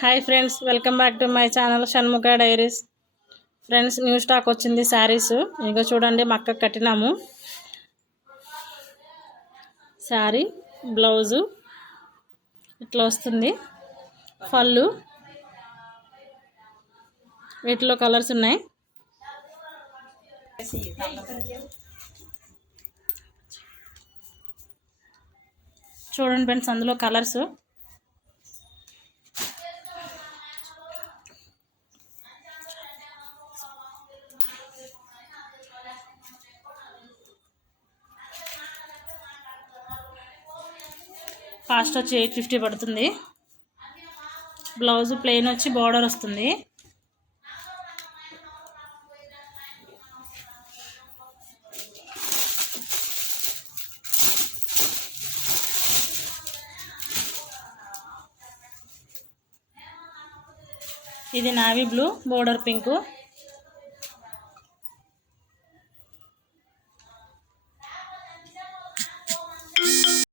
Hi friends, welcome back to my channel Shanmukha diaries. Friends, new stock వచ్చింది శారీస్. ఇక చూడండి, మా అక్కకి కట్టినాము. శారీ బ్లౌజు ఇట్లా వస్తుంది. పళ్ళు వీటిలో కలర్స్ ఉన్నాయి. చూడండి ఫ్రెండ్స్, అందులో కలర్స్ కాస్ట్ వచ్చి 850 పడుతుంది. బ్లౌజ్ ప్లెయిన్ వచ్చి బార్డర్ వస్తుంది. ఇది నావీ బ్లూ, బోర్డర్ పింక్.